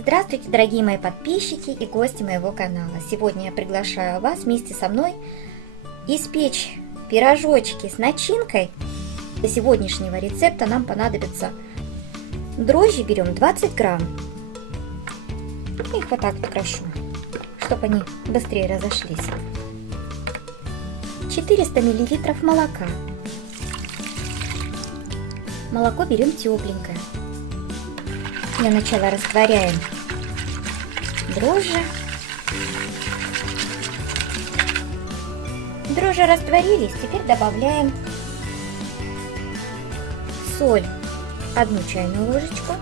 Здравствуйте, дорогие мои подписчики и гости моего канала. Сегодня я приглашаю вас вместе со мной испечь пирожочки с начинкой. Для сегодняшнего рецепта нам понадобится дрожжи, берем 20 грамм. Их вот так покрошу, чтобы они быстрее разошлись. 400 миллилитров молока. Молоко берем тепленькое. Для начала растворяем дрожжи. Дрожжи растворились, теперь добавляем соль 1 чайную ложечку,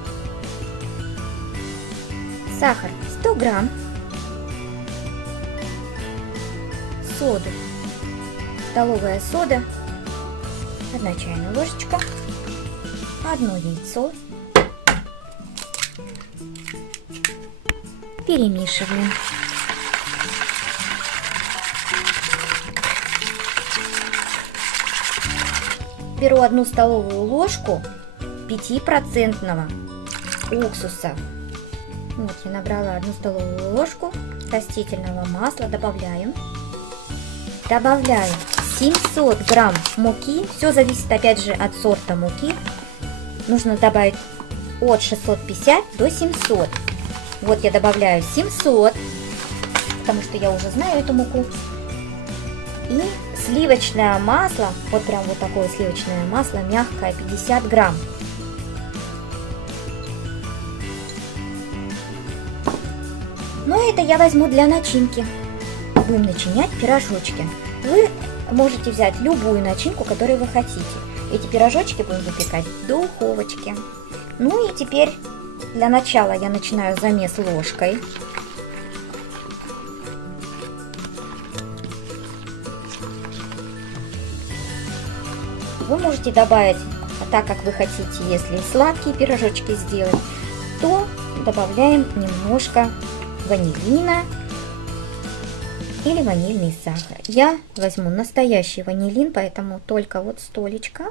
сахар 100 грамм, соду, столовая сода 1 чайная ложечка, 1 яйцо. Перемешиваем. Беру 1 столовую ложку 5% уксуса. Вот я набрала 1 столовую ложку растительного масла. Добавляем. Добавляю 700 грамм муки. Все зависит опять же от сорта муки. Нужно добавить от 650 до 700. Вот я добавляю 700, потому что я уже знаю эту муку. И сливочное масло, вот прям вот такое сливочное масло, мягкое, 50 грамм. Но это я возьму для начинки. Будем начинять пирожочки. Вы можете взять любую начинку, которую вы хотите. Эти пирожочки будем выпекать в духовочке. Ну и теперь... Для начала я начинаю замес ложкой. Вы можете добавить, так как вы хотите, если сладкие пирожочки сделать, то добавляем немножко ванилина или ванильный сахар. Я возьму настоящий ванилин, поэтому только вот столечко.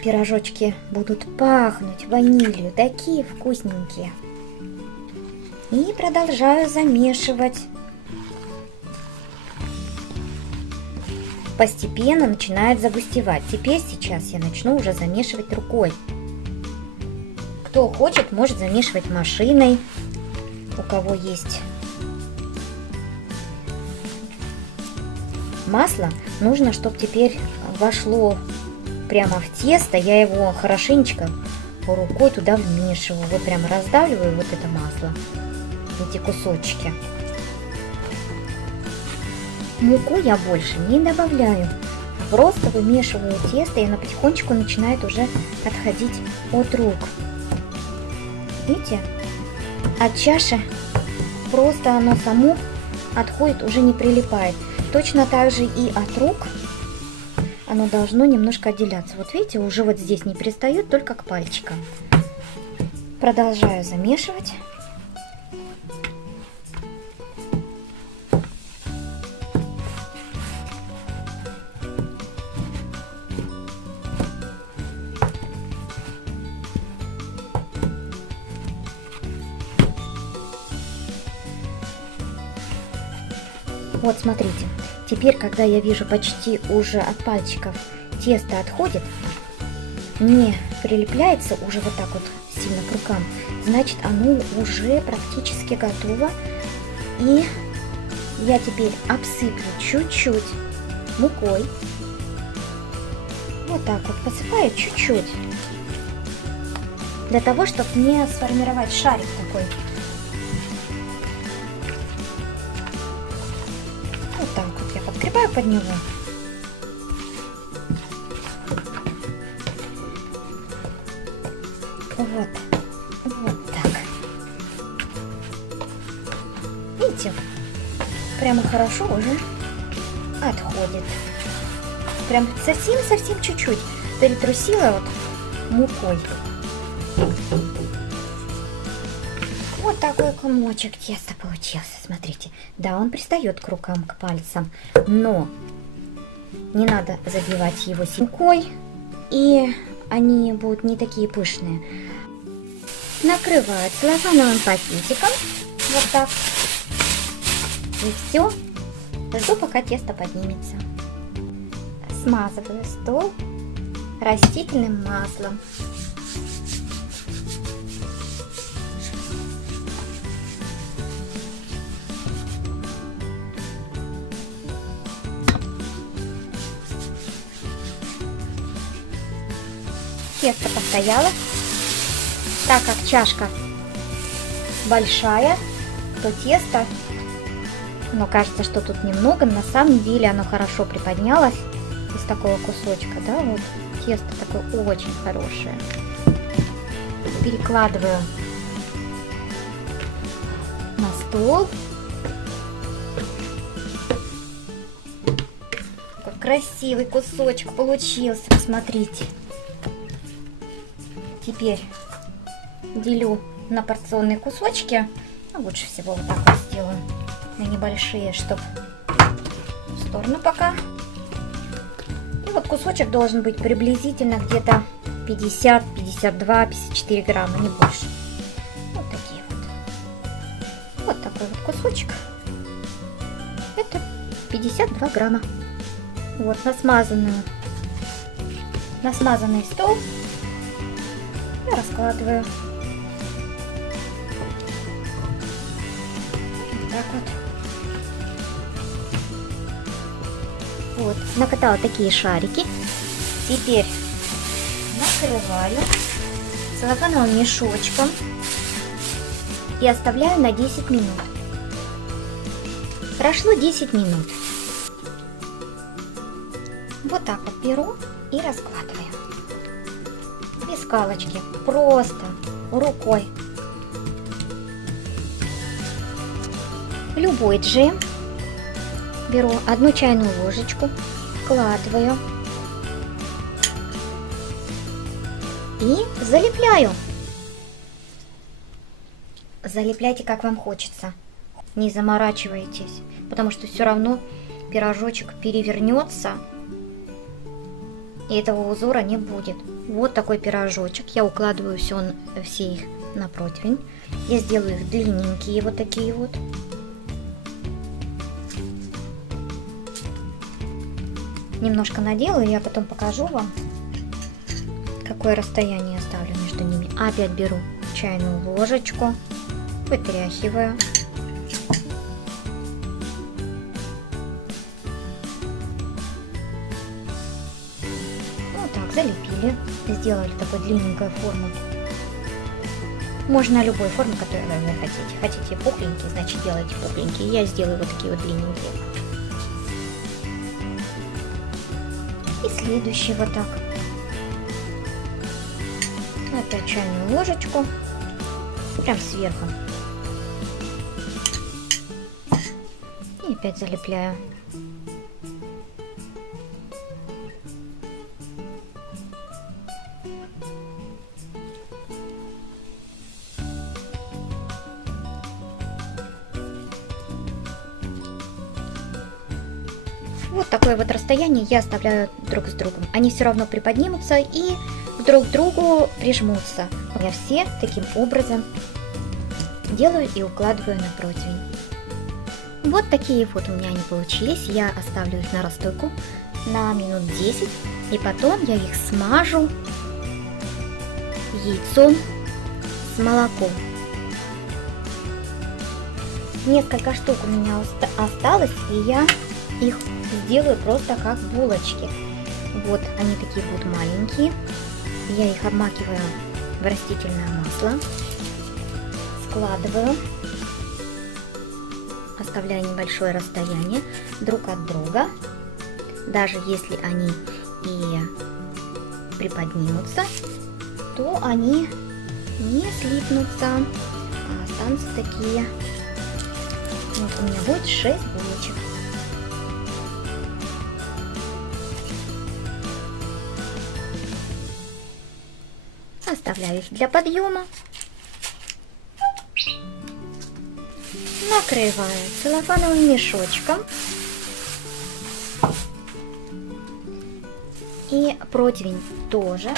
Пирожочки будут пахнуть ванилью, такие вкусненькие. И продолжаю замешивать. Постепенно начинает загустевать. Теперь сейчас я начну уже замешивать рукой. Кто хочет, может замешивать машиной, у кого есть масло. Нужно, чтобы теперь вошло прямо в тесто. Я его хорошенечко рукой туда вмешиваю. Вот прям раздавливаю вот это масло, эти кусочки. Муку я больше не добавляю. Просто вымешиваю тесто, и оно потихонечку начинает уже отходить от рук. Видите? От чаши просто оно само отходит, уже не прилипает. Точно так же и от рук. Оно должно немножко отделяться. Вот видите, уже вот здесь не пристает, только к пальчикам. Продолжаю замешивать. Вот смотрите. Теперь, когда я вижу почти уже от пальчиков тесто отходит, не прилепляется уже вот так вот сильно к рукам, значит оно уже практически готово. И я теперь обсыплю чуть-чуть мукой. Вот так вот посыпаю чуть-чуть. Для того, чтобы не сформировать шарик такой. Вот так вот я подгребаю под него. Вот. Вот так. Видите? Прямо хорошо уже отходит. Прям совсем-совсем чуть-чуть перетрусила вот мукой. Вот такой комочек теста получился. Смотрите. Да, он пристает к рукам, к пальцам. Но не надо забивать его мукой. И они будут не такие пышные. Накрываю целлофановым пакетиком. Вот так. И все. Жду, пока тесто поднимется. Смазываю стол растительным маслом. Тесто постояло. Так как чашка большая, то тесто, но кажется, что тут немного, на самом деле оно хорошо приподнялось из такого кусочка, да, вот тесто такое очень хорошее. Перекладываю на стол. Какой красивый кусочек получился, посмотрите. Теперь делю на порционные кусочки. Лучше всего вот так вот сделаю, на небольшие, чтобы в сторону пока. И вот кусочек должен быть приблизительно где-то 50, 52, 54 грамма, не больше. Вот такие вот. Вот такой вот кусочек. Это 52 грамма. Вот на смазанный стол я раскладываю. Вот так вот. Вот, накатала такие шарики. Теперь накрываю целлофановым мешочком и оставляю на 10 минут. Прошло 10 минут. Вот так вот беру и раскладываю. Без скалочки, просто рукой. Любой джем. Беру 1 чайную ложечку, вкладываю и залепляю. Залепляйте, как вам хочется. Не заморачивайтесь, потому что все равно пирожочек перевернется, и этого узора не будет. Вот такой пирожочек. Я укладываю все их на противень. Я сделаю их длинненькие, вот такие вот. Немножко наделаю, я потом покажу вам, какое расстояние оставлю между ними. Опять беру чайную ложечку, вытряхиваю. Вот так, залепили. Сделали такую длинненькую форму. Можно любой формы, которую вы хотите. Хотите пухленькие, значит делайте пухленькие. Я сделаю вот такие вот длинненькие. И следующий вот так. Опять чайную ложечку. Прям сверху. И опять залепляю. Вот такое вот расстояние я оставляю друг с другом. Они все равно приподнимутся и друг к другу прижмутся. Я все таким образом делаю и укладываю на противень. Вот такие вот у меня они получились. Я оставлю их на расстойку на минут 10. И потом я их смажу яйцом с молоком. Несколько штук у меня осталось, и я их сделаю просто как булочки. Вот они такие будут маленькие. Я их обмакиваю в растительное масло, складываю, оставляю небольшое расстояние друг от друга. Даже если они и приподнимутся, то они не слипнутся, а останутся такие. Вот у меня будет 6 булочек. Оставляю их для подъема. Накрываю целлофановым мешочком. И противень тоже.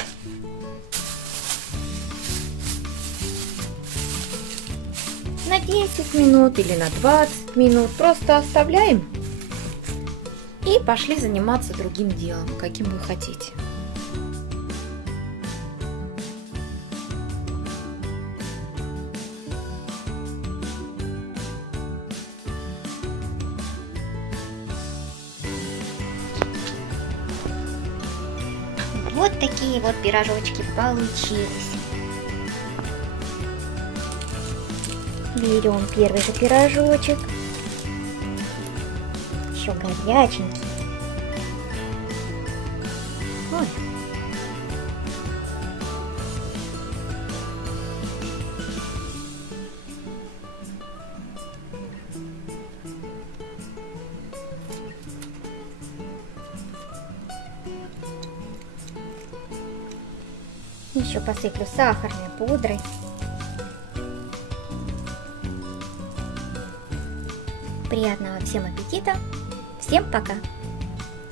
на 10 минут или на 20 минут. Просто оставляем и пошли заниматься другим делом, каким вы хотите. Вот такие вот пирожочки получились. Берем первый же пирожочек. Еще горяченький. Ой. Еще посыплю сахарной пудрой. Приятного всем аппетита! Всем пока!